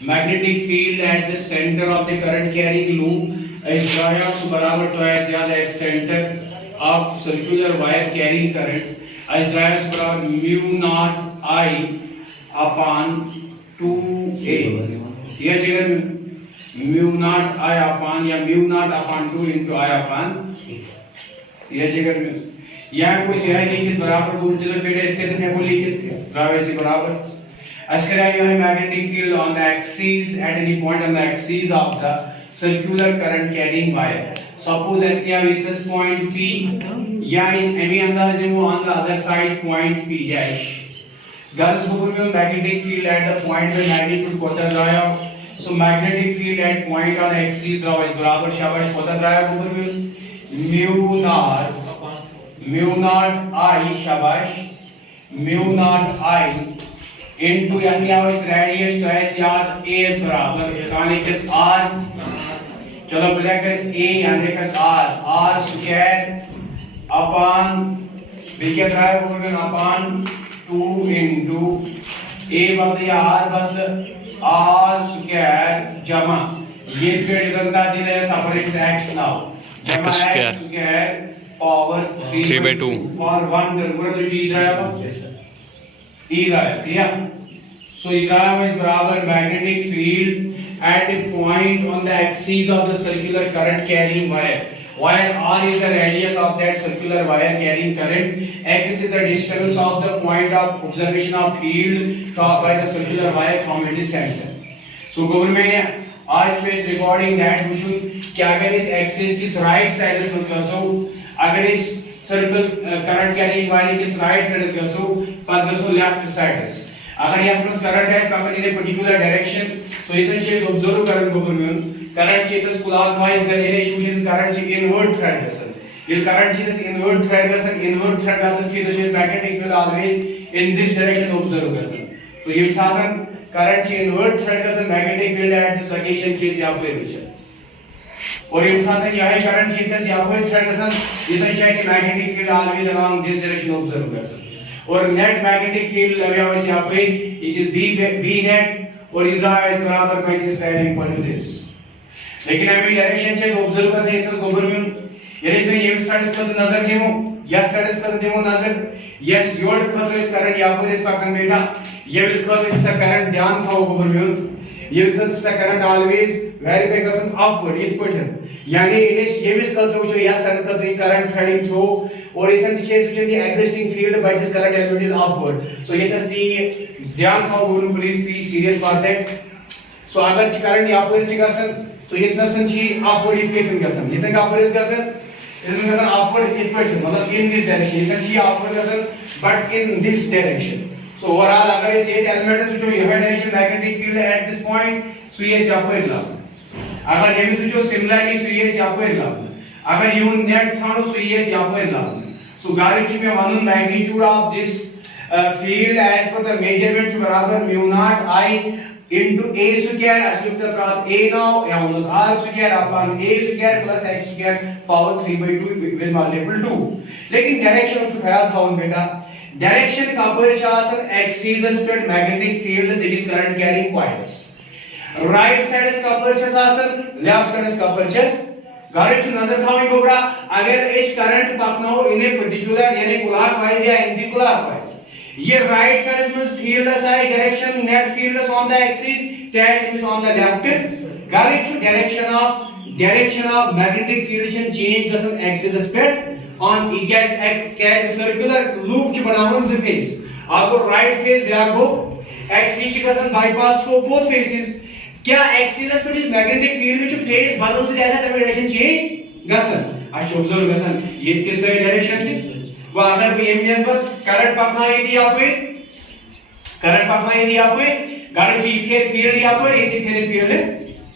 Magnetic field at the center of the current carrying loop is drive बराबर तो है ज़्यादा at center of circular wire carrying current is drive बराबर mu naught I upon 2a यह जगह mu naught I upon या mu naught upon 2 into I upon यह जगह में यहाँ कोई सिराई लिखित बराबर दूर चलो बेटे इसके कितने को लिखित drive से बराबर as carry a magnetic field on the axis at any point on the axis of the circular current carrying wire. Suppose as here with this point P, yeah is any अंदाज जो on the other side point P dash. Girls को बोलते हैं magnetic field at the point पे magnitude कोता रहा so magnetic field at point on axis draw is बराबर शाबाश कोता रहा को बोलते हैं mu naught I शाबाश mu naught I into यानी आवाज रेडियस तो है याद a is बराबर यानी किस r चलो ब्लैक is a यानी किस r स्क्वायर अपॉन b क्या रहा है बोल अपॉन 2 into a बदल या r बदल r स्क्वायर जमा ये पेड़ इधर दिया है सेपरेट x नाउ जमा x स्क्वायर पावर 3/2 और 1 कर तो जी जाएगा clear so E is बराबर magnetic field at a point on the axis of the circular current carrying wire where r is the radius of that circular wire carrying current x is the distance of the point of observation of field by the circular wire from its center so government आज is recording that we should क्या अगर इस axis की right side इस मतलब अगर इस circle current carrying wire की right side इस गसो पर गसो left side इस अगर यहाँ पर current है इसका अगर इन्हें particular direction तो इधर चीज़ observe करने को बोलूँ current चीज़ clockwise कर इन्हें यूज़ current चीज़ inward thread गसन ये current cheese inward thread गसन cheese magnetic field always in this direction observe गसन तो ये साधन current cheese inward thread गसन magnetic field at this location चीज़ यहाँ पर विचल और ये साधन यह है करंट चीज़ यहाँ पर थ्रेड गसन इधर चीज़ magnetic field always along this direction observe गसन और नेट मैग्नेटिक फील्ड लगा हुआ है यहाँ पे इट इज बी नेट और इधर इस बराबर 35 डायरेक्ट पर दिस लेकिन अभी डायरेक्शन चीज़ ऑब्जर्व कर सकते हैं गोबर में यानी से ये स्टडीज पर नजर देमो या स्टडीज पर देमो नजर यस योर खतर इस करंट यहाँ पर इस पकन बेटा ये इस पर इस करंट ध्यान था गोबर में ये इसका करंट ऑलवेज वेरीफाई गसन अपवर्ड इथ पटन यानी इस ये इस कल्चर जो या search culture current threading through और इथन चीज which is the existing field by this current element is upward so ये just the ध्यान था बोल please be serious for that so अगर करंट यहाँ पर गसन तो ये दसन छी अपवर्ड इथ पेटन गसन इथन अपवर्ड गसन इथन गसन अपवर्ड इथ पेटन मतलब इन दिस डायरेक्शन इथन छी अपवर्ड गसन but in this direction so overall अगर इस एज एलिमेंट से जो यह डायरेक्शन मैग्नेटिक फील्ड है एट दिस पॉइंट सो ये यहाँ पर ला अगर ये भी जो सिमिलरली सो ये यहाँ पर ला अगर यू नेट थानो सो ये यहाँ पर ला सो गारिच में one magnitude of this field as पर द मेजरमेंट बराबर mu nought I into a square as looked at a now या उस r square upon a square plus x square power 3/2 with multiple 2 लेकिन direction जो है था उन बेटा डायरेक्शन का परिचालन axis spread magnetic field it is current carrying coils right side इस का परिचालन लेफ्ट साइड इस का परिचालन गारिच नजर था गोबरा अगर इस करंट पकना हो इन्हें पर्टिकुलर यानी क्लॉकवाइज या एंटी क्लॉकवाइज ये राइट साइड में फील्ड है direction net field on the axis टैच इज ऑन द लेफ्ट गारिच direction of magnetic field change गसन एक्सिस स्प्रेड ऑन कैस सर्कुलर लूप च बनावन ज फेस आपको राइट फेस ब्यागो एक्सिस च गसन बाईपास फॉर बोथ फेसेस क्या एक्सिस पे इस मैग्नेटिक फील्ड च फेस बदल से ज्यादा डायरेक्शन चेंज गसन अच्छा ऑब्जर्व गसन ये किस डायरेक्शन च वो अगर भी एमएस पर करंट पकना है थी आप करंट पकना है थी आप करंट जी फिर फील्ड या पर ये फिर फील्ड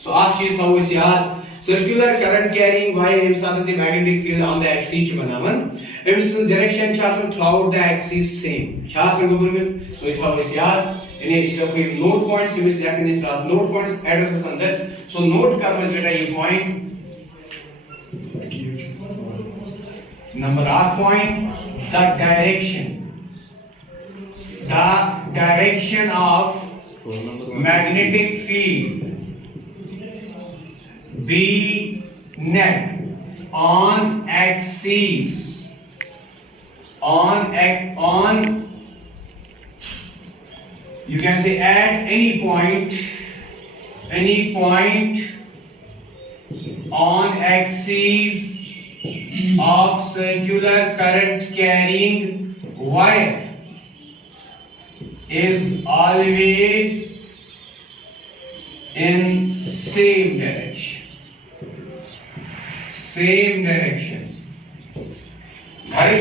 सो आप चीज था वो याद सर्कुलर करंट कैरिंग वायर एम साथ the magnetic field on the axis बनावन एम्स डायरेक्शन चासन थ्रूआउट द एक्सिस सेम चासन गोबर में सो इट वाज याद इन्हें इसका कोई नोट पॉइंट्स इस लेकिन इस रात note points addresses on that so note कर लो बेटा ये point number 8 point the direction of magnetic field B net on axis on you can say at any point on axis of circular current carrying wire is always in same direction.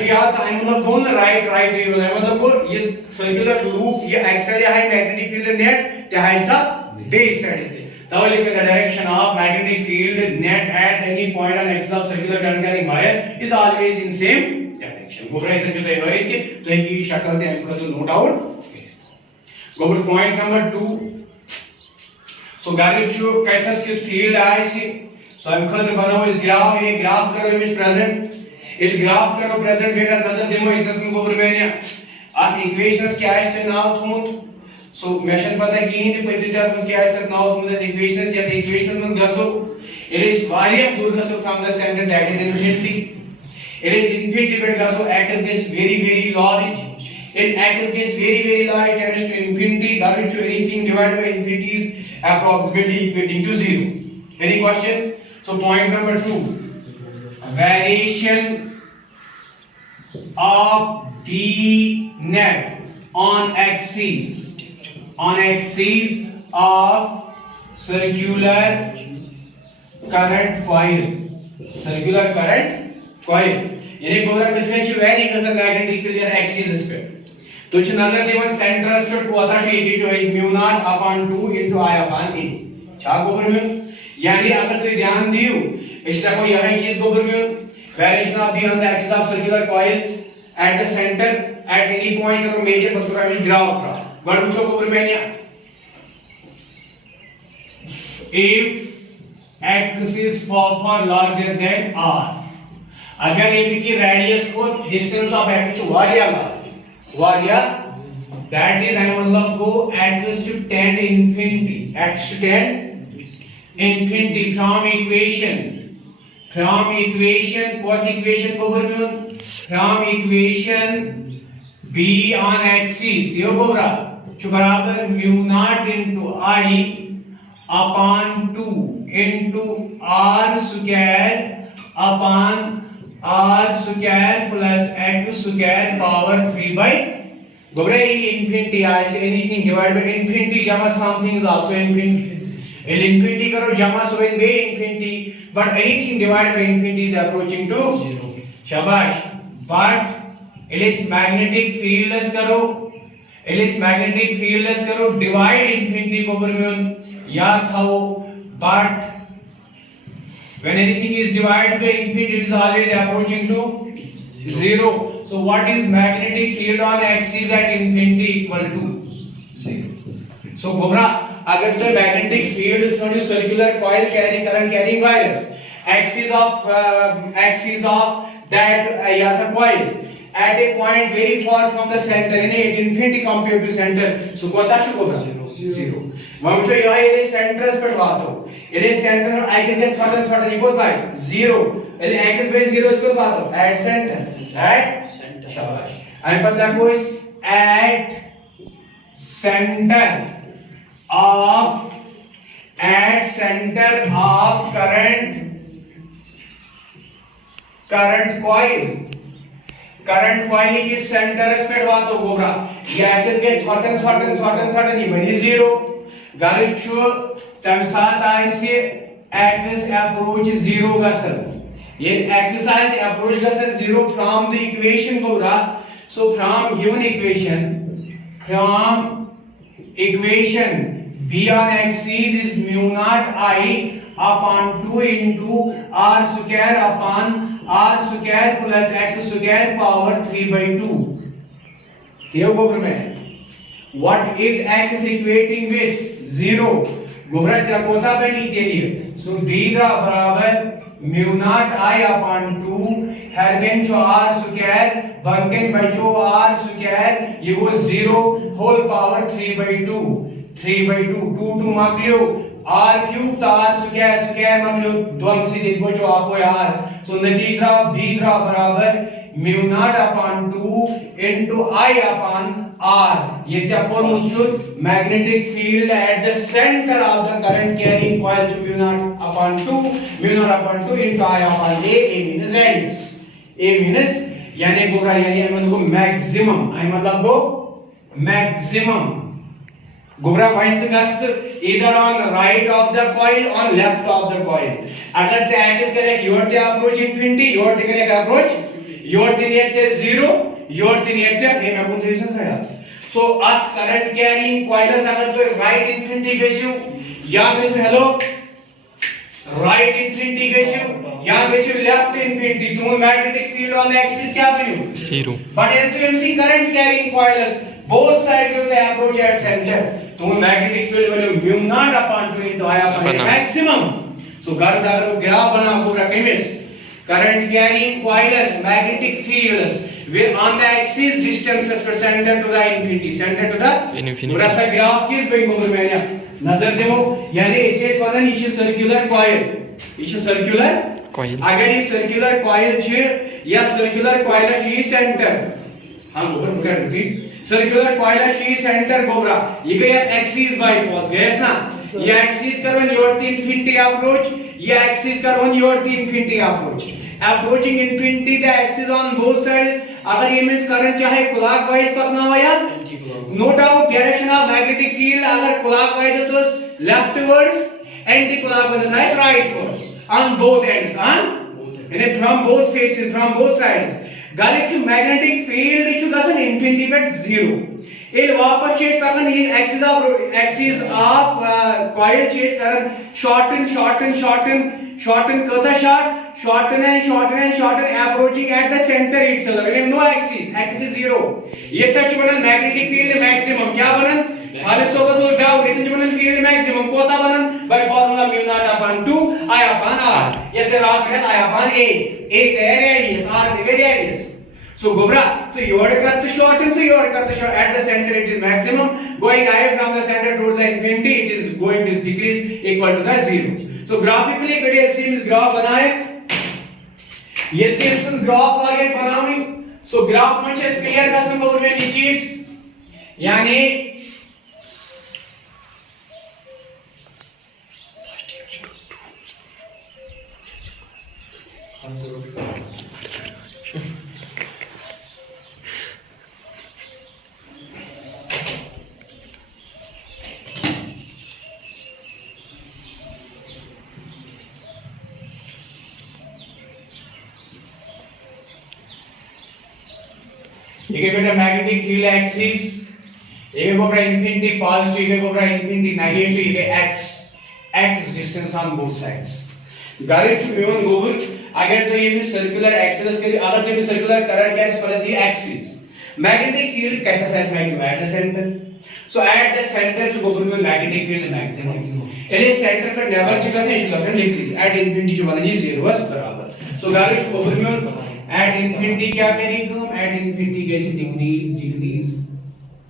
याद आई मतलब phone right real है मतलब वो ये circular loop ये axle है magnetic field net ते है सब बेस साइड थे तब लिखे the direction of magnetic field net at any point on axis of circular current carrying wire is always in same direction गोबर इधर जो है कि तो एक ही शक्ल दे हमको तो नोट आउट गोबर पॉइंट नंबर 2 सो गारिचो कैथस के फील्ड आई सी सो हम खतर बनाओ इस ग्राफ ये ग्राफ करो इमेज प्रेजेंट इट ग्राफ करो प्रेजेंट बेटा नजर दिमो इतसन गोबर बेनिया आज इक्वेशंस क्या है इसके नाम थमुत सो मेशन पता की हिंदी पति चैप्टर्स क्या है सर नाउ थमुत इक्वेशंस या इक्वेशंस में गसो इट इज वारिया दूर गसो from the centre that is infinity it is infinity बेट गसो x gets very large in x gets very large tends to infinity garbage to anything divided by infinity is approximately equating to 0 any question so point number 2 variation of B net on axis of circular current coil यानी गोरा किसमें छु very कसन magnetic field या axis पे तो छु नजर दिवन सेंटरस पे कोता छु ये जो है mu not upon 2 into I upon a छा गोबर में यानी अगर तू ध्यान दियो इसका कोई यही चीज गोबर में variation of be on the axis of circular coil eight the centre at any point करो मेजर पसरा में ग्राफ का गड़ पूछो गोबर में या if x is far larger than r अगर ये की रेडियस को डिस्टेंस ऑफ एक्स वारिया दैट इज आई मतलब को x to tend infinity from equation cos equation को बोलूं from equation b on axis ये बोला जो बराबर mu naught into i upon 2 into r square upon r square plus x square power 3 by गोबरे infinity as anything divided by infinity जमा something is also infinity infinity करो जमा so in way infinity but anything divided by infinity is approaching to 0 शाबाश but it is magnetic fieldless करो divide infinity गोबर में याद था but when anything is divided by infinity it is always approaching to 0 so what is magnetic field on axis at infinity equal to 0 so gobra agar to magnetic field is not circular coil current carrying wires axis of that coil at a point very far from the center in infinity compared to center so kota shu gobra 0 वंशो यह इस centres पे बात हो it is centre I can get छोटा equal like 0 L x by 0 इसको बात हो at centre शाबाश आई पता को इस at centre of current coil की सेंटरस पे बात हो गोबरा ये एक्सिस के छोटन नहीं बनी 0 गारिचो तम साथ आइसे एक्स अप्रोच 0 गसन ये एक्स आइसे approach गसन 0 from the equation Gobra so from given equation b on axis is mu naught I upon 2 into r square upon r square plus x square power 3 by 2 थियो गोबर में what is x equating with 0 गोबरा चकोता बनी के लिए so d का बराबर mu naught I upon 2 हरगन जो r square बंगन बचो r square ये वो 0 whole power 3 by 2 3/2 2 मकलियो r cube तो r स्क्वायर स्क्वायर मकलियो दोन से देखो जो आपको यार सो नतीजा b द्रा बराबर mu not upon 2 into I upon r ये से अपन मुझुद magnetic field at the centre of the current carrying coil to mu not upon 2 into I upon a means radius a means यानी गोरा यानी मतलब को मैक्सिमम आई मतलब को मैक्सिमम गोरा वाइट से गस्त इधर on right of the coil on left of the coil अगर से एक्स करे योर ते अप्रोच इंफिनिटी योर ते करे अप्रोच योर ते नेट से 0 योर ते नेट से ये मैं कौन से संख्या सो अर्थ करंट कैरिंग कॉइल अगर तो राइट इंफिनिटी गयो या गयो हेलो राइट इंफिनिटी गयो या गयो लेफ्ट इंफिनिटी तो magnetic field on the axis क्या बनियो 0 but MC current carrying coils both sides of the approach at center तो magnetic field value mu not upon 2 into I upon maximum so गर्ज अगर graph बना पूरा केमिस्ट current carrying coils magnetic fields way on the axis distances from center to the infinity पूरा सा graph किस पे को मैंने नजर देवो यानी इसे वनन ये सर्कुलर कॉइल ये सर्कुलर कॉइल अगर ये सर्कुलर कॉइल छ या सर्कुलर कॉइल छ सेंटर हम ऊपर कर रिपीट सर्कुलर कॉइल है सेंटर गोबरा ये गया एक्सिस बाय पॉज गैस ना ये एक्सिस करवन योर 3 इंफिनिटी अप्रोच ये एक्सिस करवन योर 3 infinity approach approaching infinity the axis on both sides अगर ये मींस करंट चाहे क्लॉकवाइज पकना हो या no doubt direction of magnetic field अगर clockwise is leftwards anti clockwise is rightwards on both ends on in from both faces from both sides garlic magnetic field छु गसन infinity पे 0 L वापस चेस पकन ये एक्सिस ऑफ कॉइल चेस करन shorten कथा shorten approaching at the centre itself in no axis 0 ये तक बनन मैग्नेटिक फील्ड मैक्सिमम क्या बनन हाले सोबसो डाउट इतन बनन फील्ड मैक्सिमम कोता बनन bye formula mu naught upon 2 I upon r ये से रास है I upon a radius r is a radius so gobra so your cut shorten so your cut short at the center it is maximum going away from the center towards the infinity it is going to decrease equal to the 0 so graphically कड़े LCM graph बनाए ये LCM graph आगे बनाऊं so graph में chess clear कर सकूं मैं ये चीज यानी ये बेटा मैग्नेटिक फील्ड एक्सिस एक को इंफिनिटी पॉजिटिव एक को इंफिनिटी नेगेटिव ये x distance on both sides गाइड म्यून गोबुल अगर तो ये भी सर्कुलर एक्सिस के अगर तो ये सर्कुलर करंट कैरिज प्लस ये एक्सिस मैग्नेटिक फील्ड कैसा size maximum eight the centre so eight the centre जो गोबुल में मैग्नेटिक फील्ड मैक्सिमम एले सेंटर पर नेवर चिका से इशुलसन डिक्रीज एट इंफिनिटी जो वाला ये 0 बस बराबर सो गाइड गोबुल में at infinity क्या करेगा at infinity कैसे decrease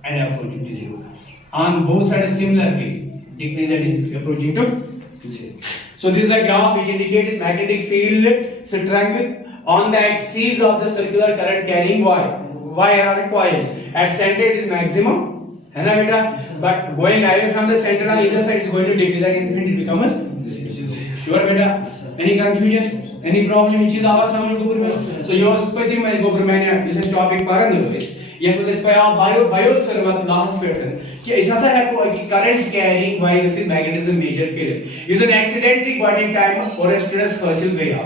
and approaching to 0 on both sides similarly decrease and approaching to 0 so this is a graph which indicates magnetic field strength on the axis of the circular current carrying wire or a coil at center it is maximum है ना बेटा but going away from the center on either side is going to decrease at infinity becomes 0 sure बेटा any confusion any problem which is आवाज समझ को पूर्ण तो यो स्पति में गोबर मैंने इस टॉपिक पर अंदर ये तो इस पे आप बायो सर्वत लास्ट पैटर्न कि ऐसा सा है को कि करंट कैरिंग वायर से मैग्नेटिज्म मेजर करे is an accidentally got in time और स्टेटस हासिल गया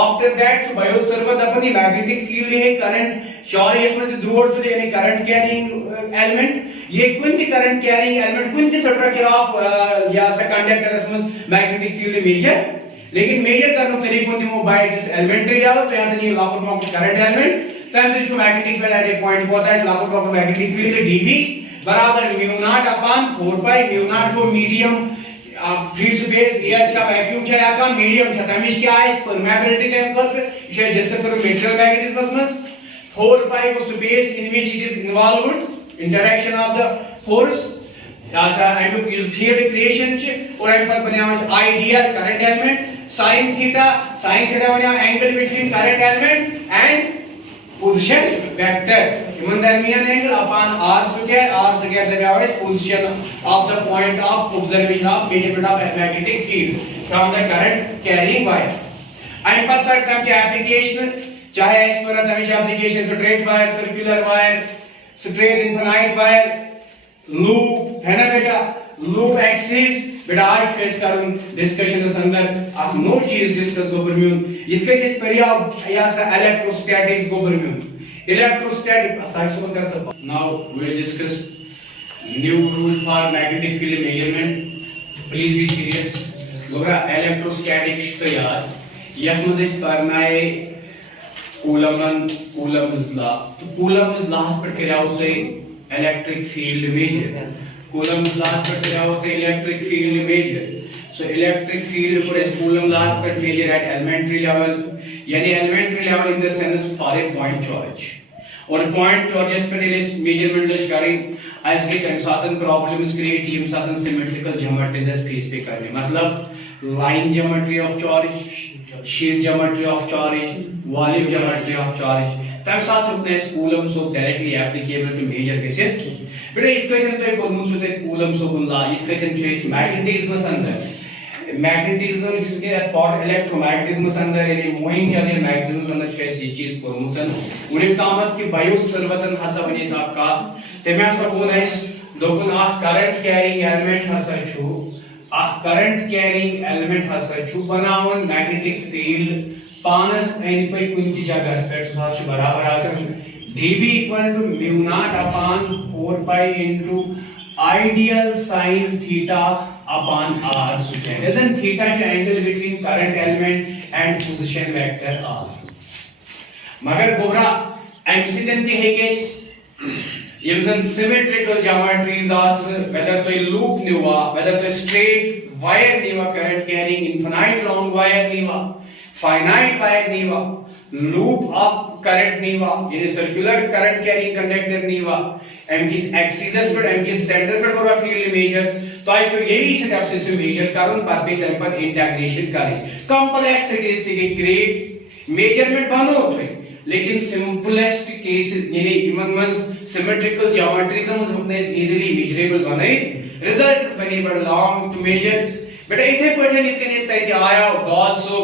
आफ्टर दैट बायो सर्वत अपनी मैग्नेटिक फील्ड है करंट शॉर इसमें से दूर तो यानी करंट कैरिंग एलिमेंट ये कोणती करंट कैरिंग एलिमेंट कोणती स्ट्रक्चर ऑफ या कंडक्टर इसमें मैग्नेटिक फील्ड मेजर लेकिन मेजर करने तरीके कोणती मो बाय दिस एलिमेंटरी लेवल तो यहां से ये लॉ ऑफ करंट एलिमेंट तब से जो magnetic field at a point होता है law of magnetic field dv बराबर mu not upon 4 pi mu naught को मीडियम फ्री स्पेस एयर का वैक्यूम छाया का मीडियम छता मिश क्या है परमेबिलिटी केमिकल पे डिस्कस करो मेटेरियल मैग्नेटिज्म 4 पाई को space in which it is involved interaction of the force field creation और ideal current element sin theta बना angle between current element and position vector इमन दरमियान एंगल अपॉन r स्क्वायर दबाव इस position of the point of observation of measurement of magnetic field from the current carrying wire and पत पर तम application चाहे इस पर तम application straight wire circular wire straight infinite wire loop है ना बेटा लूप एक्सिस बेटा आज फेस करूं डिस्कशन के अंदर आप नो चीज डिस्कस गो परम्यून इसके जिस परिया या सा इलेक्ट्रोस्टैटिक्स गो परम्यून इलेक्ट्रोस्टैटिक साइंस को कर सकता now we discuss new rule for magnetic field measurement please be serious गोरा इलेक्ट्रोस्टैटिक्स तो याद यह मुझे पढ़नाए कूलम्स लॉ तो कूलम्स लॉ पर क्या होता है electric field major Coulomb's laws पर क्या होता है electric field measure so electric field for इस Coulomb's laws पर मेजर एट एलिमेंट्री लेवल यानी elementary level in the sense for a point charge और पॉइंट चार्जेस पर इस मेजरमेंट लश करें आज के टाइम साथन प्रॉब्लम्स क्रिएट टीम साथन सिमेट्रिकल ज्योमेट्रीज फेस पे करने मतलब line geometry of charge sheet geometry of charge volume geometry of charge तब साथ अपने इस Coulomb's so directly applicable to measure कैसे बेटा इसको इधर तो एक मुझे तो Coulomb's so ला इसके इधर चेस मैग्नेटिज्म अंदर मैग्नेटिज्म इसके पार्ट इलेक्ट्रोमैग्नेटिज्म अंदर यानी मूविंग चार्ज मैग्नेटिज्म अंदर चेस ये चीज को मुतन उन्हें तामत की बायो सर्वतन हसा बनी साहब का ते मैं सब बोल है दोगुन आ करंट कैरिंग एलिमेंट हसा छु आ करंट कैरिंग एलिमेंट हसा छु बनावन मैग्नेटिक फील्ड पानस एन पे कुंची जगह स्पेक्स साथ बराबर आसन dv equal to mu naught upon 4 pi into ideal sin theta upon r square isn't theta is angle between current element and position vector r मगर गोरा accident है केस यमसन symmetrical geometries आस whether तो loop निवा whether तो straight wire निवा current carrying infinite long wire निवा finite wire निवा लूप ऑफ करंट नीवा यानी सर्कुलर करंट कैरिंग कंडक्टर नीवा एम किस एक्सिस पर एम किस सेंटर पर पूरा फील्ड मेजर तो आई को यही स्टेप से मेजर करूं पर पे तन पर इंटीग्रेशन करें कॉम्प्लेक्सिटीज थी ग्रेट मेजरमेंट बनो तो लेकिन सिंपलेस्ट केस यानी इमन मज सिमेट्रिकल ज्योमेट्रीज हम अपने इजीली मेजरेबल बनाए रिजल्ट बने बड़ लॉन्ग टू मेजर बेटा इथे पढ़ने इसके लिए तय आया गॉस सो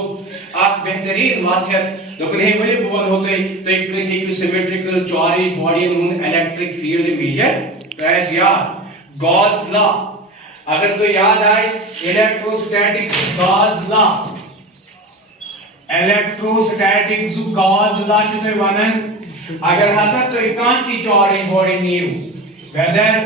आप बेहतरीन बात है लेकिन हे बोले बोल होते तो एक थे कि सिमेट्रिकल चार्ज बॉडी में इलेक्ट्रिक फील्ड मेजर एज याद गॉस लॉ अगर तो याद आए electrostatic Gauss law electrostatic Gauss law शुद्ध वनन अगर हसा तो एकांत की चार्ज बॉडी नीव वेदर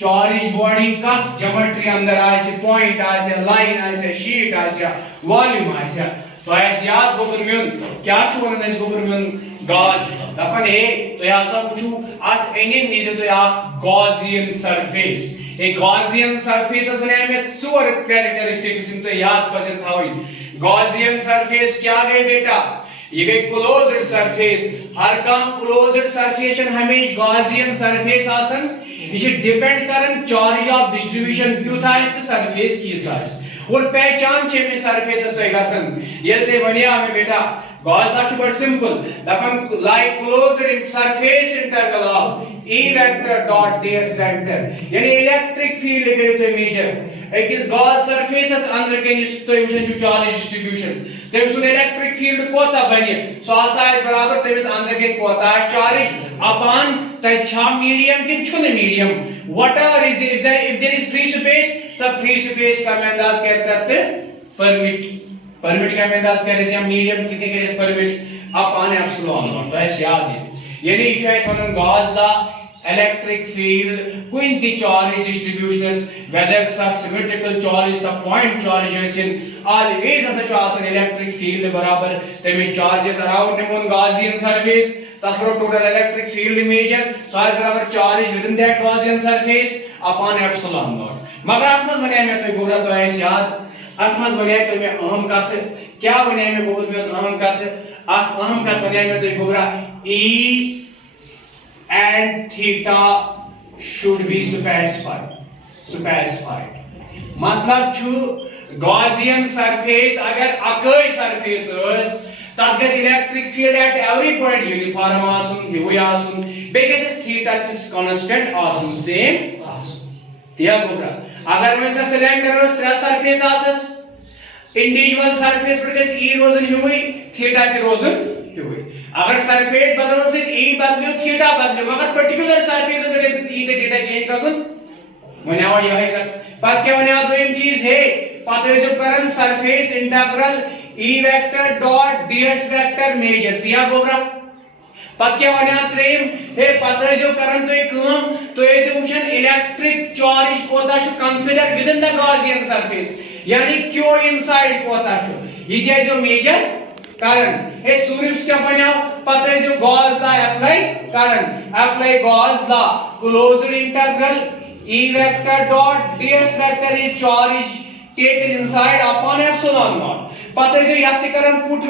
चार्ज बॉडी कस ज्योमेट्री अंदर आए से पॉइंट आए से लाइन आए से शीट आए से वॉल्यूम आए से तो ऐसे याद गोबरम्यून क्या चुवन ऐसे गोबरम्यून गॉस अपन है तो यहाँ सब कुछ आज इन्हें नीचे तो यहाँ गॉसियन सरफेस एक गॉसियन सरफेस असने में चोर कैरेक्टरिस्टिक्स तो याद पसंद था वही गॉसियन सरफेस क्या गए बेटा ये गई क्लोज्ड सरफेस हर काम क्लोज्ड सरफेस हमेशा गॉसियन सरफेस आसन ये डिपेंड करन चार्ज ऑफ डिस्ट्रीब्यूशन क्यों था इस सरफेस की साइज और पहचान छे में सरफेस तो गसन यते वनिया में बेटा गॉस आछ बड़ simple upon like closed surface integral of E vector dot ds vector यानी इलेक्ट्रिक फील्ड के तो मेजर एक इस गॉस सरफेस अंदर के तो यूशन जो चार्ज डिस्ट्रीब्यूशन तब सुन इलेक्ट्रिक फील्ड कोता बने सो साइज बराबर तब इस अंदर के कोता चार्ज अपॉन तछा मीडियम कि छुन medium whatever is if there is free space सब फ्री स्पेस का मैं अंदाज करता थे परमिट का मैं अंदाज करे से मीडियम कितने के परमिट अपॉन एप्सिलॉन नॉट तो ऐसे याद है यानी इसे हम Gauss law electric field quinty charge distribution whether such symmetrical charge sub point charges in always as a charge an electric field barabar there is charges around on Gaussian surface that's what total electric field measure so as barabar charge within that Gaussian surface upon epsilon naught मगर आत्मस बने में तो गोरा तो है याद आत्मस बने तो में अहम कथ क्या बने में गोरा में अहम कथ बने में तो गोरा E and theta should be specified. specified. मतलब छु Gaussian surface अगर अकई surface is तब गस electric field at every point uniform आसुन हिवई आसुन बेगस theta is constant आसुन same आसुन दिया बोला अगर वैसा सिलेंडर उस त्रे surface आसस individual surface पर गस e रोजन हिवई theta के रोजन हिवई अगर surface बदलो से e बदलो theta बदलो मगर particular surface पर गस e के theta change करसन वनावा यह है पद के वनावा दो इन चीज है पद है जो करन surface integral E vector dot ds vector measure दिया गोबरा पद के वनावा त्रेम है पद है जो करन तो काम तो ऐसे उशन इलेक्ट्रिक चार्ज कोता छु consider with in the Gaussian surface यानी क्यों इनसाइड कोता छु ये जो मेजर कारण है चूरिफ स्टेप वनावा पद है जो Gauss law apply Gauss law closed integral E vector dot ds vector is charge taken inside upon epsilon naught. पता है याद करें put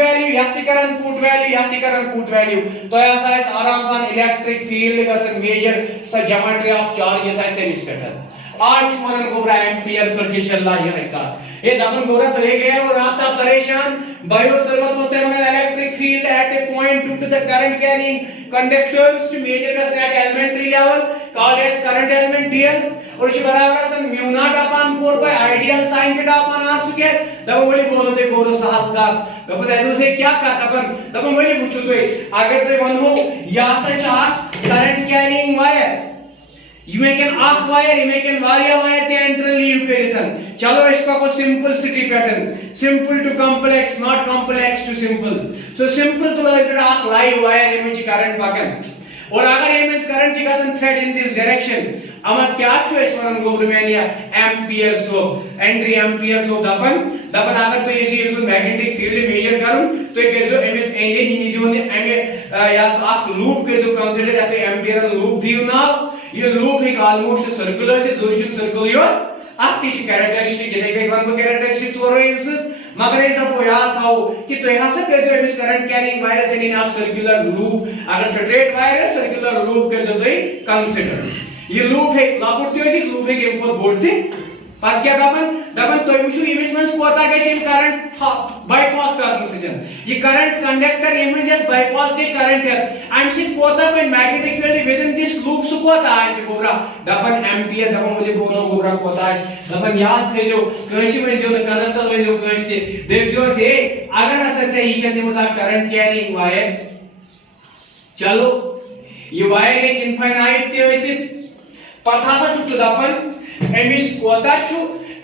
value तो ऐसा है आराम सान इलेक्ट्रिक फील्ड का सन मेजर सा ज्योमेट्री ऑफ चार्जेस है तेमिस पेटर आज मनन गोबरा एम्पियर सर्किट चल रहा है का ये दमन गोबरा चले गए और आता परेशान बायो सर्वत होते मनन electric field at a point due to the current carrying conductors to measure the at elementary level called as current element dl और इस बराबर सन mu not upon 4 by ideal sin theta upon r square दबो बोली बोलो ते गोरो साहब का दबो ऐसे से क्या का दबो बोली पूछो तो अगर तो वन हो या such current carrying wire you make an arc wire you make an varia wire ते interleave करिथन चलो इसका को simplicity pattern simple to complex not complex to simple so simple तो लगा arc live wire image current पाकन और अगर image current जी का सन thread in this direction अमा क्या चॉइस वरन गोब्रमेनिया एम्पियर सो एंट्री एम्पियर सो दपन अगर तो इसी जो मैग्नेटिक फील्ड मेजर करूं तो के जो एमएस एंगे नि जो ने एंगे या साफ लूप के जो कंसीडर है तो एम्पियर लूप दियो ना ये लूप एक ऑलमोस्ट सर्कुलर से ओरिजिन सर्कल यो आती ची कैरेक्टरिस्टिक जैसे कि वन को कैरेक्टरिस्टिक्स और इंसिस मगर ये सब को याद था कि तो यहां से के जो MS current carrying virus in आप सर्कुलर लूप अगर स्ट्रेट वायरस सर्कुलर लूप के जो तो कंसीडर ये लूप है लापुरती है लूप है के ऊपर बोलते पर क्या दपन तो वुचु इमेज में कोता के सेम करंट बाईपास का सिजन ये current conductor image S bypass के करंट है आई एम सिट कोता पे magnetic field with in this loop सु कोता है से गोबरा दपन एम्पियर दपन मुझे बोलो गोबरा कोता है दपन याद थे जो कशी में जो कनेक्शन में जो कशी देख जो से अगर ऐसा से ईशन ने मुझे करंट कैरिंग वायर चलो ये वायर एक इनफाइनाइट थे वैसे पता सा चुक दपन एमिस कोता छु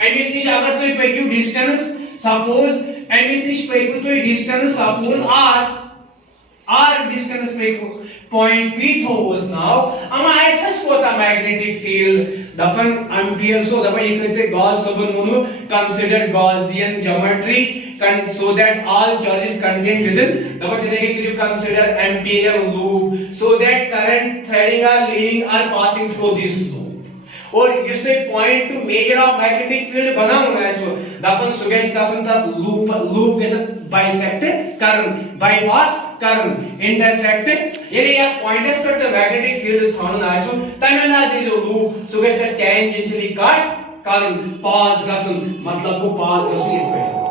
एमिस निश अगर तो पेक्यू डिस्टेंस सपोज एमिस निश पेक्यू तो डिस्टेंस सपोज r डिस्टेंस पेक्यू पॉइंट p थोस नाउ अमा आइथस कोता मैग्नेटिक फील्ड दपन एम्पियर सो दपन ये कहते गॉस सबन मनु consider Gaussian geometry so that all charges contained within दपन जैसे कि you consider ampere loop so that current threading or leading are passing through this loop और इससे point two measure of magnetic field बना हुआ है इसको दपन सुगेश का सुनता लूप के साथ bisect current bypass current intersect यानी या पॉइंटर्स पर तो मैग्नेटिक फील्ड छान ना सो तमेना जो लूप सुगेश का टेंजेंशियली कट करंट पास गसन मतलब को पास गसन ये पे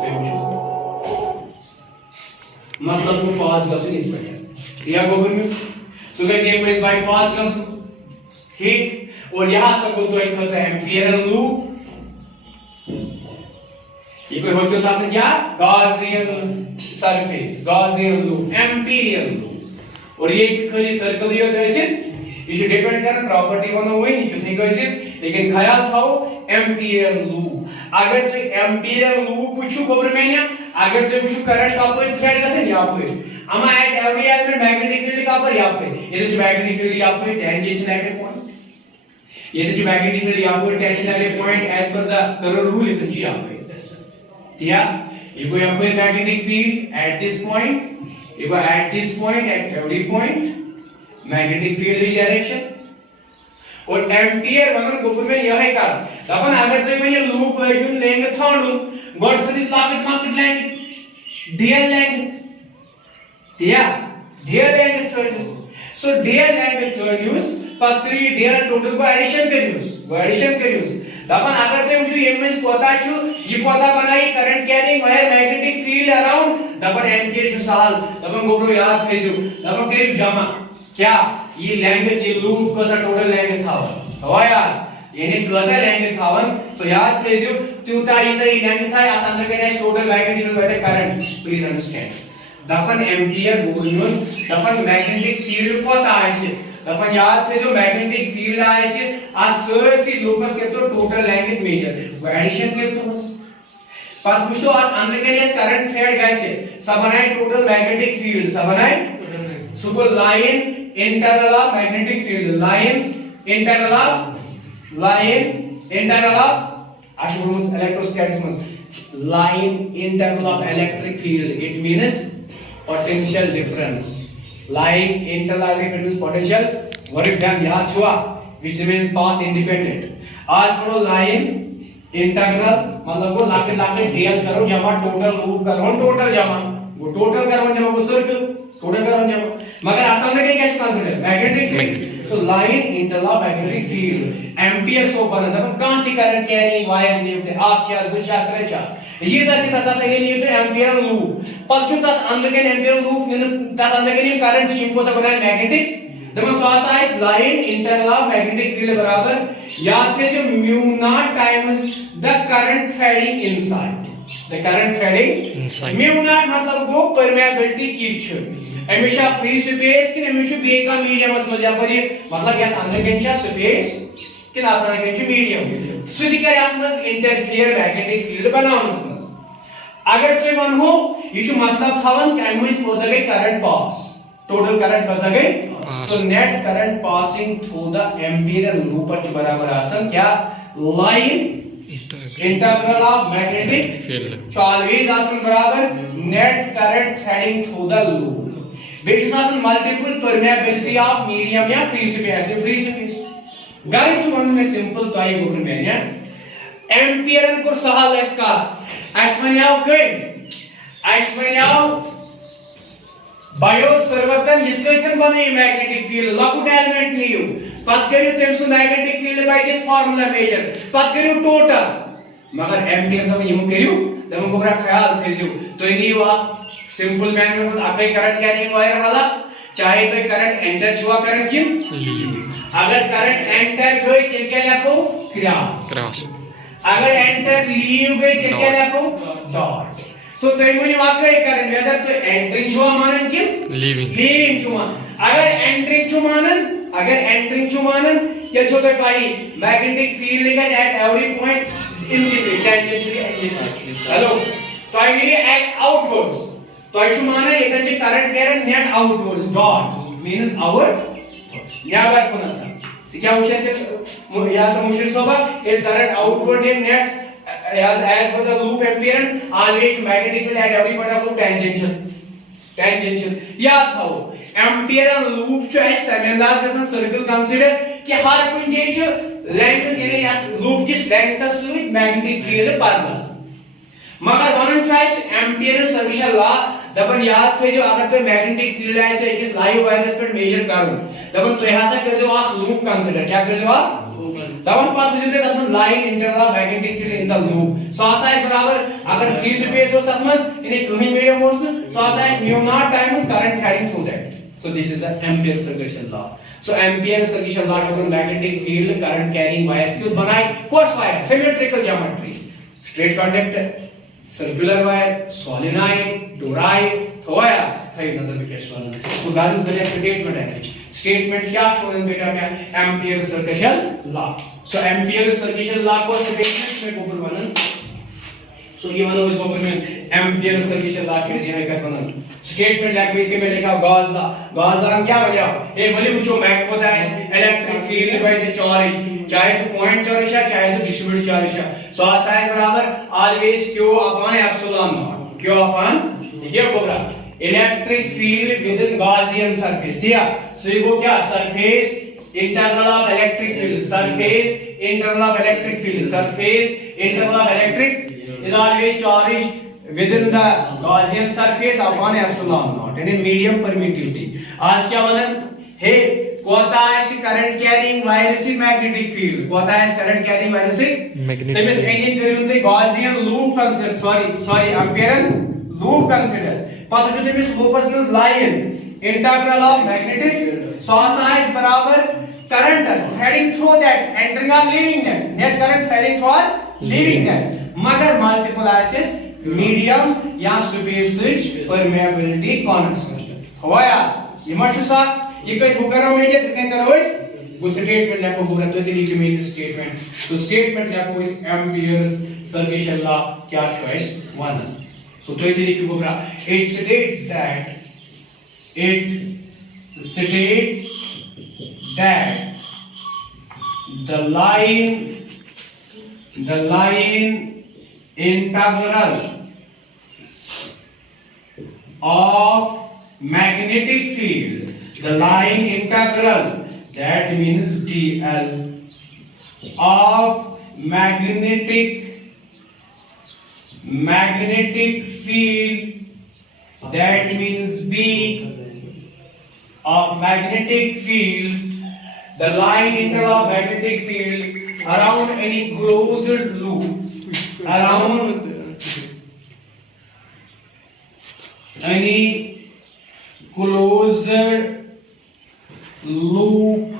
मतलब को पास गसन ये पे या गोबर में सुगेश ये पे बाईपास गसन ठीक और यहां सब तो एक होता है एम्पियर लूप ये कोई होतो सासन क्या Gaussian surface Gaussian loop ampere loop और ये खाली सर्कल यो कैसे ये डिपेंड करन प्रॉपर्टी बनो हुई नहीं क्यों कैसे लेकिन ख्याल थाओ एम्पियर लूप अगर तो एम्पियर लूप पूछो गोबर में ना अगर तो पूछो करंट का पर थ्रेड कैसे यहां पे अमा at every element magnetic field का पर यहां पे ये जो मैग्नेटिक फील्ड यहां पे टेंजेंशियल एट ए पॉइंट ये जो मैग्नेटिक फील्ड यहां पर tangential at a point as पर द करोड़ रूल इतना जी यहां पे दिया ये को यहां पर magnetic field at this point ये को at this point at every point magnetic field is direction और एम्पियर वनन गोबर में यह है का अपन अगर तो में ये लूप लगुन लेंगे छाडुन गॉड सर्विस मार्केट लेंगे डीएल लेंगे दिया डीएल लेंगे सर्विस सो डीएल लेंगे सर्विस पास करिए डीएल टोटल को एडिशन करिए दपन अगर ते वुचु एमएस कोता छु ये कोता बनाई current carrying wire magnetic field around दपन एम्पियर छु साल दपन गोब्रो याद थेजु दपन करियो जमा क्या ये लैंग्वेज ये लूप को टोटल लैंग्वेज था हवा यार यानी कजा लैंग्वेज थावन सो याद थेजु त्यूता इते लैंग्वेज था या अंदर के total magnetic wire current please understand दपन एम्पियर गोनुन दपन मैग्नेटिक फील्ड कोता आछे दपन याद थे जो मैग्नेटिक फील्ड आछे आ सरसी लूपस के तो टोटल लैंग्वेज मेजर वो एडिशन करतो हस पात वुचो आ अंदर के करंट थ्रेड गैसे सबनाय टोटल मैग्नेटिक फील्ड सबनाय super line internal of magnetic field line internal of आशुरुस electrostatics line internal of electric field it means potential difference line internal difference potential work done yaad chua which remains path independent as for line integral मतलब वो लाके dl करो जमा total loop करो total जमा वो total करो जमा वो circle total करो जमा मगर आता है क्या consider magnetic field so line internal magnetic field ampere so बना था कहां थी करंट कैरिंग वायर नियते आप क्या जुशा त्रेचा ये जाती था ये नियते एम्पियर लूप पलचु तात अंदर के एम्पियर लूप ने तात अंदर के करंट चीम को तो बनाए मैग्नेटिक देखो स्वासा इस लाइन इंटरनल मैग्नेटिक फील्ड बराबर याद थे जो mu naught times the current threading inside the current threading inside mu naught मतलब वो परमेबिलिटी की छ हमेशा फ्री स्पेस कि हमेशा बी का मीडियम मस या पर ये मतलब या अंदर के स्पेस कि आफर के मीडियम सुधि कर हमस इंटरफेयर मैग्नेटिक फील्ड बनावनस अगर कोई मन हो ये मतलब थावन कि एमएस पोजगे करंट पास टोटल करंट पोजगे so net current passing through the Ampere loop बराबर आसन क्या line internal of magnetic field always आसन बराबर net current threading through the loop basis आसन मल्टीपल परमेबिलिटी ऑफ मीडियम या फ्री स्पेस गाइड टू वन में सिंपल तो आई बोल में या एम्पियर को सहाल इसका एक्समनियाव कई एक्समनियाव बायो सर्वतन इक्वेशन बने मैग्नेटिक फील्ड लकुट एलिमेंट नियो पत करियो तेमसु magnetic field by this formula measure पत करियो टोटल मगर एम्पियर तो यमु करियो तम गोबरा ख्याल थेजु तो निवा सिंपल मैन में आके करंट कैरिंग वायर हाला चाहे तो करंट एंटर छुआ करंट किम अगर करंट एंटर गई तो क्या लिखो क्रॉस अगर एंटर लीव गई तो क्या लिखो डॉट सो तो ये वाक्य करंट वेदर तो एंटरिंग छुआ मानन किम लीविंग छुआ अगर एंटरिंग छुआ मानन क्या छोटे भाई magnetic field is eight every point in this tangentially in this hello तो आई मीन आउटवर्ड्स तो आई माना इधर जो करंट कह रहे net outwards dot means outwards या बात कोना था क्या उछे के या समुद्र सोबा a current outward in net as per the loop appearance always magnetic field at every point of loop tangential याद था वो एम्पियर लूप जो है तमेंदाज के साथ सर्कल कंसीडर कि हर कोई जे जो लेंथ यानी या लूप की लेंथ से मैग्नेटिक फील्ड पैरेलल मगर वन चॉइस एम्पियर सर्विस लॉ दपन याद थे जो अगर तो मैग्नेटिक फील्ड है से एक लाइव वायरस पर मेजर करूं दपन तो यहां से कर जो आप लूप कंसीडर क्या कर जो आप दपन पास जो दपन line internal magnetic field in the loop so size बराबर अगर फ्री स्पेस हो समझ इन एक कहीं medium motion so size mu naught times current threading through that so this is an ampere circulation law so ampere circulation law shows magnetic field current carrying wire क्यों बनाए coarse wire symmetrical geometry straight conductor circular wire solenoid toroid थोया थई नजर में कैसे वाला तो guys बने statement है स्टेटमेंट क्या शोन बेटा में ampere circulation law so ampere circulation law को स्टेटमेंट में गोबर बनन सो ये वाला उस गोबर में एम्पियर सर्कुलेशन लॉ चीज यहां का बनन स्टेटमेंट लैंग्वेज के में लिखा गॉस लॉ हम क्या हो गया एक भले पूछो मैग होता है electric field by the charge चाहे तो पॉइंट चार्ज है चाहे तो डिस्ट्रीब्यूटेड चार्ज है सो साइन बराबर always q upon epsilon not q upon ये गोबरा electric field with in Gaussian surface या सो ये वो क्या surface internal of electric field surface internal of electric field surface internal of electric is always charged within the Gaussian surface upon epsilon naught यानी medium permittivity आज क्या बदल है कोता है करंट कैरिंग वायर से मैग्नेटिक फील्ड कोता है करंट कैरिंग वायर से तमिस एंजिन करियो ते Gaussian loop consider sorry Amperian loop consider पता जो तमिस लूपस में लाइन इंटीग्रल ऑफ मैग्नेटिक सॉस इज बराबर current is threading through that entering or leaving that net current threading through or leaving that मगर multiple axis medium या space switch permeability constant हुआ यार ये मत सा ये कहीं ठोकरों में जे कितने करो इस वो स्टेटमेंट लिखो पूरा तो लिख में इस स्टेटमेंट तो स्टेटमेंट लिखो इस एम्पियर्स सर्कुलेशन लॉ क्या चॉइस 1 सो तो ये लिखो पूरा it states that the line integral of magnetic field, the line integral, that means dl of magnetic field, that means b of magnetic field, the line integral of magnetic field around any closed loop, around any closed loop,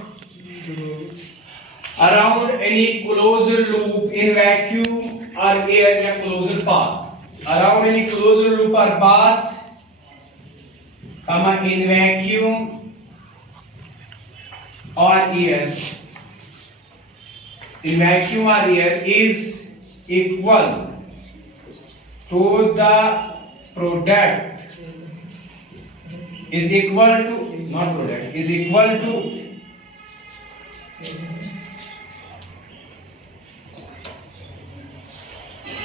around any closed loop in vacuum or air in a closed path, around any closed loop or path, comma in vacuum or air, in vacuum or air is equal to the product, is equal to, not product, is equal to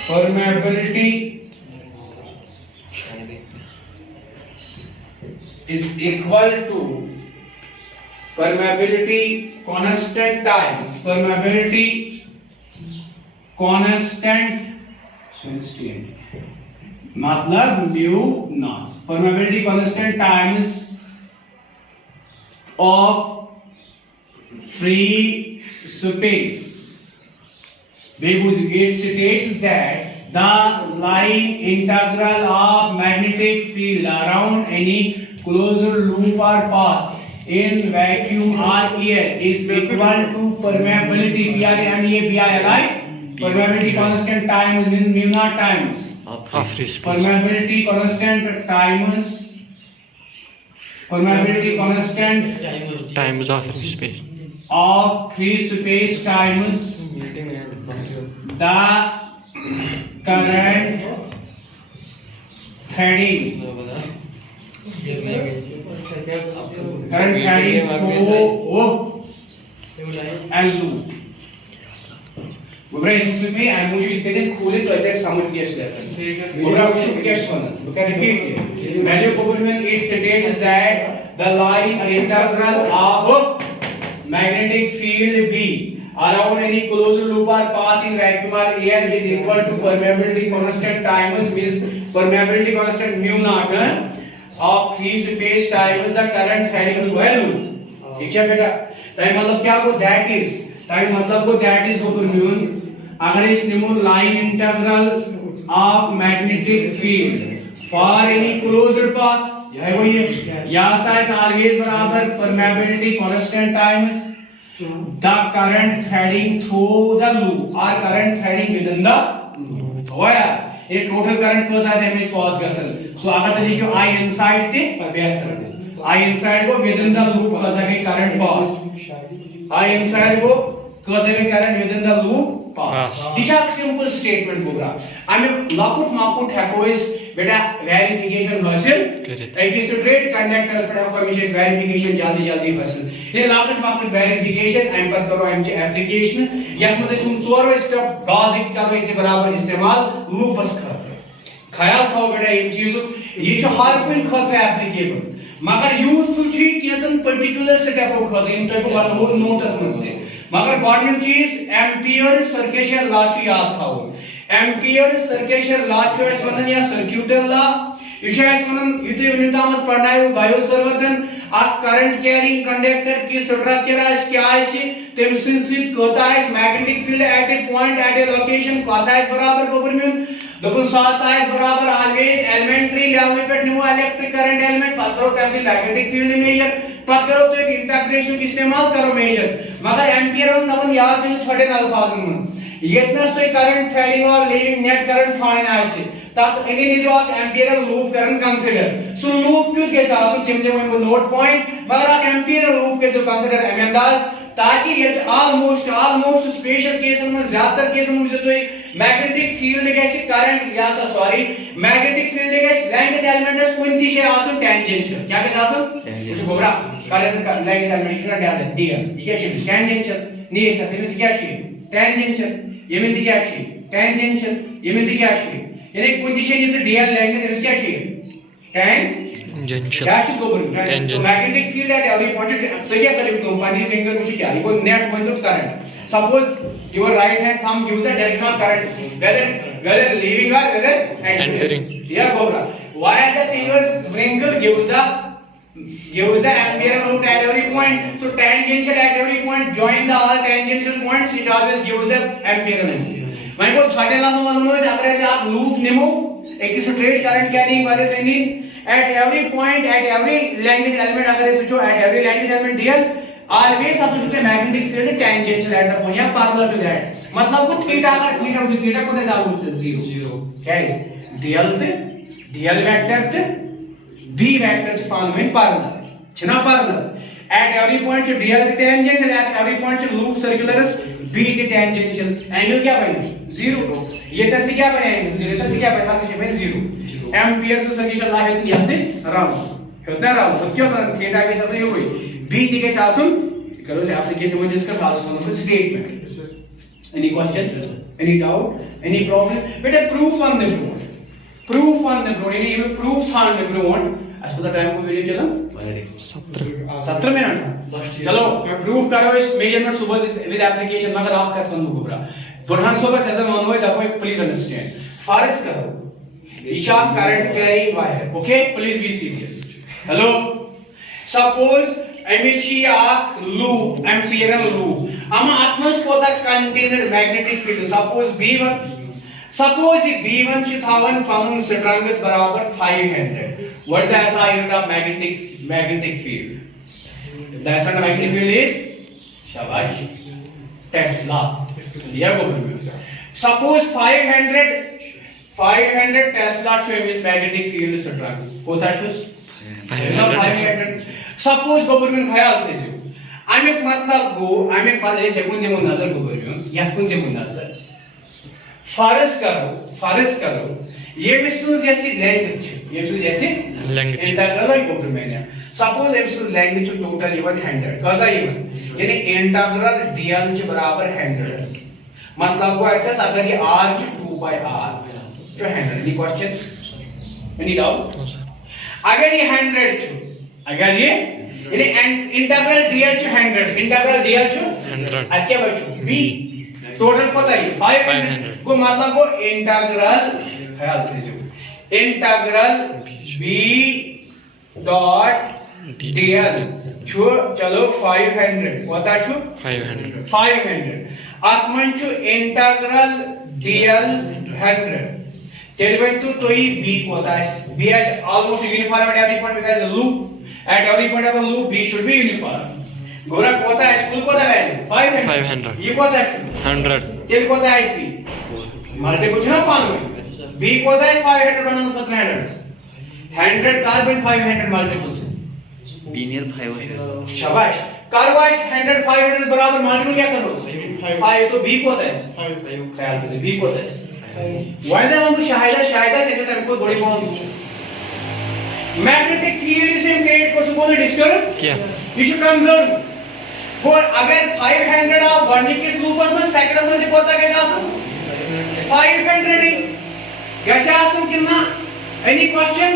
permeability, is equal to permeability constant times permeability constant मतलब mu naught permeability constant times of free space. It states that the line integral of magnetic field around any closed loop or path in vacuum or air is equal to permeability permeability constant times mu naught times permeability constant times permeability constant times of free space times the current threading through and loop. इसमें and मुझे इसके दिन खोले तो ऐसे समझ गया step पूरा कुछ क्या सुना तो क्या repeat value complement it states that the line integral of magnetic field B around any closed loop or path in vacuum or air is equal to permeability constant times means permeability constant mu naught of free space times the current threading through a loop. ठीक है बेटा ताई मतलब क्या को that is ताई मतलब को that is को mu अगर इस निमो line integral of magnetic field for any closed path यह वही है या size always बराबर permeability constant times the current threading through the loop or current threading within the loop होया ये total current को size ms cos गसल so अगर चलिए क्यों I inside थे बेहतर I inside को within the loop का जगह current pass I inside को जगह current within the loop pass Disha simple statement होगा हमें लाकुट माकुट है कोई बेटा वेरिफिकेशन हासिल एक स्ट्रेट कंडक्टर्स पर आपको हमेशा वेरिफिकेशन जल्दी जल्दी हासिल ये लाकुट माकुट वेरिफिकेशन एम पर करो एम एप्लीकेशन यह मुझे तुम चोर स्टेप गाजिक करो इतने बराबर इस्तेमाल लूपस खाते ख्याल थाओ बेटा इन चीजों ये जो हर कोई खाते एप्लीकेबल मगर यूजफुल छी केचन पर्टिकुलर स्टेपो खाते इन तो को नोटिस में मगर गॉडन्यू चीज एम्पियर सर्कुलेशन लॉ ची याद थाओ एम्पियर सर्कुलेशन लॉ चो एस वनन या सर्क्यूटल लॉ युति वनितामत पढ़ायो बायो सर्वतन आ करंट कैरिंग कंडक्टर की स्ट्रक्चर आस क्या आस तम सित कोता आस magnetic field at a point at a location कोता आस बराबर गोबर म्यून दोपन सास आस बराबर ऑलवेज एलिमेंट्री लेवल पे निमो इलेक्ट्रिक करंट एलिमेंट पत करो तम से मैग्नेटिक फील्ड मेजर पत करो तो एक इंटीग्रेशन इस्तेमाल करो मेजर मगर एम्पियर हम नमन याद नहीं छोटे अल्फाजन में यतनस तो करंट थ्रेडिंग और लीविंग नेट करंट फाइन आस तात again is of Amperian loop करन कंसीडर सो लूप क्यों के साथ तुम जो वो नोट पॉइंट मगर आप एम्पियरल लूप के जो कंसीडर एमएंदाज ताकि ये ऑलमोस्ट स्पेशल केस में ज्यादातर केस में जो मैग्नेटिक फील्ड के करंट या सॉरी मैग्नेटिक फील्ड के लैंग्वेज एलिमेंट इज कोई दिशा आसन टेंजेंशियल क्या के साथ कुछ गोबरा कारण लैंग्वेज एलिमेंट का डाल दिया ये क्या टेंजेंशियल नहीं है कैसे क्या है टेंजेंशियल ये में से क्या है टेंजेंशियल ये में से क्या है यानी कोई दिशा जैसे डीएल लैंग्वेज इसमें क्या है टेंजेंशियल क्या है गोबर तो magnetic field eight every point तो क्या करें कंपनी फिंगर कुछ क्या ये net point of current suppose your right hand thumb gives the direction of current whether leaving or whether entering yeah cobra why are the fingers wrinkle gives the ampere root at every point so tangential at every point join the all tangential points it always gives the ampere root मैं को छोटे लामो मालूम है अगर ऐसे आप loop निमो एक स्ट्रेट करंट कैरिंग वाले sending eight every point at every language element अगर ऐसे जो at every language element DL always associated magnetic field tangential at the point या parallel to that मतलब को थीटा का थीटा को चालू है 0 गाइस डीएल वेक्टर थे बी वेक्टर से पान में पैरेलल छना parallel at every point to dl tangential at every point to loop circular is b tangential angle क्या बने 0 ये से क्या बने एंगल 0 से क्या बने हमेशा बने 0 एम्पियर से सर्किट ला है यहां से राउंड होता राउंड उसके साथ थीटा के साथ ये हुई b के साथ सुन करो से आपने कैसे मुझे इसका फाल्स होना statement any question any doubt any problem बेटा प्रूफ ऑन द फ्रंट यानी प्रूफ ऑन द फ्रंट आज का टाइम को वीडियो चला 17 मिनट चलो प्रूफ करो इस मेजरमेंट सुबह विद एप्लीकेशन मगर आप का थन गुबरा बुरहान सुबह से जब होए तब प्लीज अंडरस्टैंड फॉरेस्ट करो इशा current carry wire okay please be serious hello suppose एमिची आक लूप एम्पियरल लूप अमा अथमस कोता container magnetic field suppose b1 Suppose if B1 should have one pound strength बराबर 500. What is the SI unit of magnetic field? The SI unit of magnetic field is शाबाश Tesla. दिया को बोल. Suppose 500 Tesla show is magnetic field strength. कोता shows 500. Suppose government ख्याल थे जो. आमें मतलब गो आमें पाले सेकंड जे नजर government या सेकंड जे नजर फर्ज करो ये मिसल जैसी लैंग्वेज ये मिसल जैसी लैंग्वेज इंटीग्रल है ऊपर मैंने सपोज ये मिसल लैंग्वेज टोटल इवन 100 कैसा इवन यानी इंटीग्रल dl के बराबर 100 मतलब वो ऐसा अगर ये r 2/r जो 100 एनी क्वेश्चन एनी डाउट अगर ये 100 अगर ये यानी इंटीग्रल dl 100 आज क्या बच्चों b टोटल पता है 500 को मतलब को इंटीग्रल ख्याल कीजिए इंटीग्रल b डॉट dl छु चलो 500 पता छु 500 आत्मन छु इंटीग्रल dl 100 टेल वन तो ये b पता है b is almost uniform at every point because a loop at every point of the loop b should be uniform गोरा कोता है स्कूल कोता वैल्यू 500 ये कोता है 100 तेल कोता है इसकी मल्टी कुछ ना पान में बी कोता है 500 बनाना कितना 100 कार्बन 500 मल्टीपल से लीनियर 5 शाबाश कार्बाइड 100 500 बराबर मल्टीपल क्या करो 5 तो बी कोता है 5 ख्याल से बी कोता है वायदा हम शाहिदा से तो हमको बड़ी पाऊं मैग्नेटिक फील्ड से क्रिएट को सुबह डिस्कस क्या यू शुड कंजर्व वो अगर 500 आप वर्निक के लूपस में सेकंड में से कोता कैसे आसुन 500 कैसे आसुन कितना एनी क्वेश्चन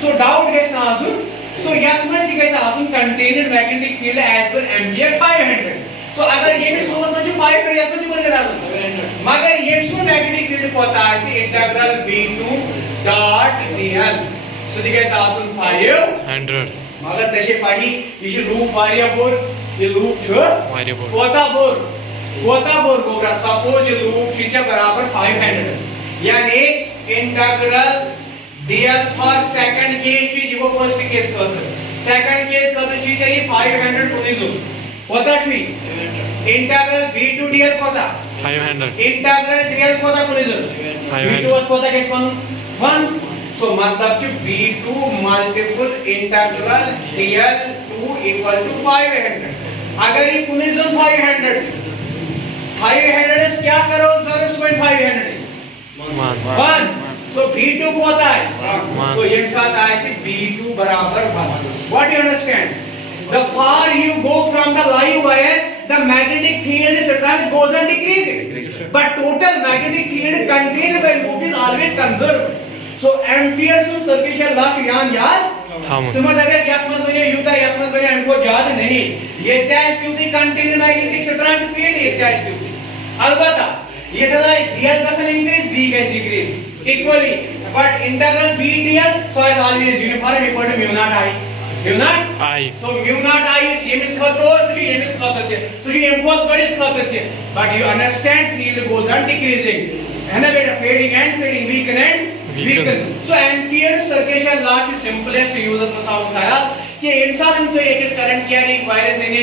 सो डाउट कैसे आसुन सो याद में जी कैसे आसुन container magnetic field as per Ampere 500 so अगर ये भी लूपस में जो 500 याद में जी बोल रहा हूं मगर ये सो मैग्नेटिक फील्ड कोता है इंटीग्रल b2 डॉट dl सो दी गैस आसन 500 मगर तशे पाही ये लूप वारिया बोर ये लूप छ वारिया बोर कोता बोर गोरा सपोज ये लूप छ बराबर 500 यानी integral dl for second case छी वो फर्स्ट केस करते सेकंड केस करते छी चाहिए 500 पुलिसो कोता छी इंटीग्रल v to dl कोता 500 इंटीग्रल dl कोता पुलिसो v2 was कोता केस 1 so मतलब छ v2 multiple integral dl2 equal to 500 अगर ये पुलिसो 500 इस क्या करो 0.500 1 so v2 को होता है तो एक साथ आए से v2 बराबर 1 what you understand the far you go from the live wire the magnetic field sometimes goes on decreasing but total magnetic field contained by loop is always conserved so ampere's circulation law यान याद समझ आ गया क्या मतलब बने युता या मतलब बने हमको याद नहीं ये टेस्ट क्योंकि contained magnetic strand field ये टेस्ट क्योंकि अलबत्ता ये थोड़ा dl का सन इंक्रीज b का decrease equally but integral b dl so is always uniform equal to mu naught I so mu naught I is m is khatro so m is khatro so m को बड़ी khatro but you understand field goes on decreasing है ना बेटा fading weaken so ampere circulation law is simplest users बताओ बताया कि इंसान को एक current carrying virus in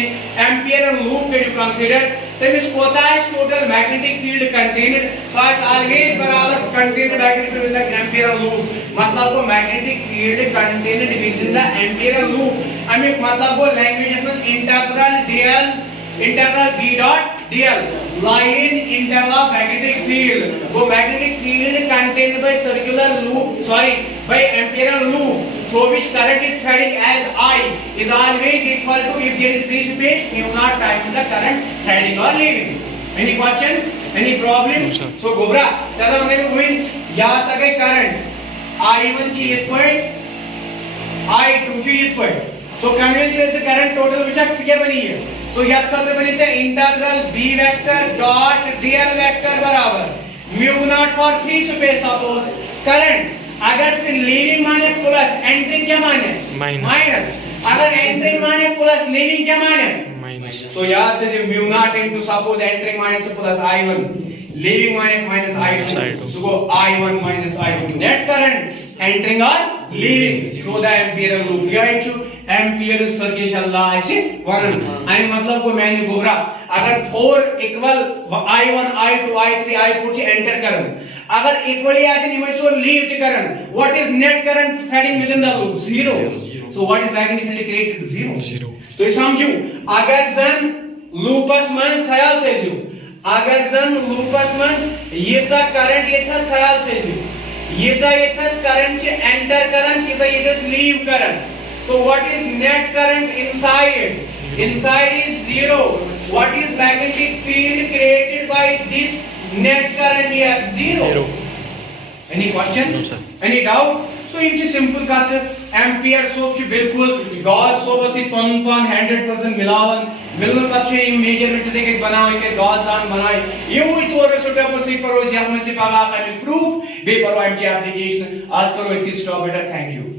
ampere loop के जो consider then is quota is total magnetic field contained so is always बराबर contained magnetic field in the ampere loop मतलब वो magnetic field contained within the ampere loop हमें मतलब वो languages में integral b dot dl line integral magnetic field वो magnetic field contained by circular loop by ampere loop so which current is threading as I is always equal to if there is free space mu naught times the current threading or leaving any question any problem so gobra ज़्यादा हमने को हुई यहाँ सके current I1 ची 1 point I2 ची 1 point so conventional से current total विचार क्या बनी है तो याद करते बनी चाहिए integral b vector dot dl vector बराबर mu naught for free space suppose current अगर से लीविंग माने प्लस एंटरिंग क्या माने माइनस अगर एंटरिंग माने प्लस लीविंग क्या माने माइनस तो याद से mu naught into suppose entering माने से प्लस I1 लीविंग माने minus I2 so go I1 minus I2 net current entering or leaving through the ampere loop या एक एम्पियर सर्कुलेशन लॉ ऐसे वन आई मतलब को मैंने बोला अगर 4 equal I1 I2 I3 I4 से एंटर करन अगर इक्वली ऐसे नहीं हुई तो leave the current what is net current feeding with in the loop 0 so what is magnetic field created 0 तो समझो अगर जन लूपस मंस ख्याल थेजो अगर जन लूपस मंस येचा करंट येथस ख्याल थेजो येचा येथस करंट चे एंटर करन किचा येथस लीव करन so what is net current inside is 0 what is magnetic field created by this net current here 0 any question no sir any doubt so in simple बात एम्पियर सोप बिल्कुल Gauss soap से पन 100% मिलावन मिलन पछे इ measurement देके बनाओ के Gauss दान बनाई ये हुई तोरे स्टेप से परोस या में से पाला का प्रूफ बे परवाइड एप्लीकेशन आज करो इति स्टॉप बेटा थैंक यू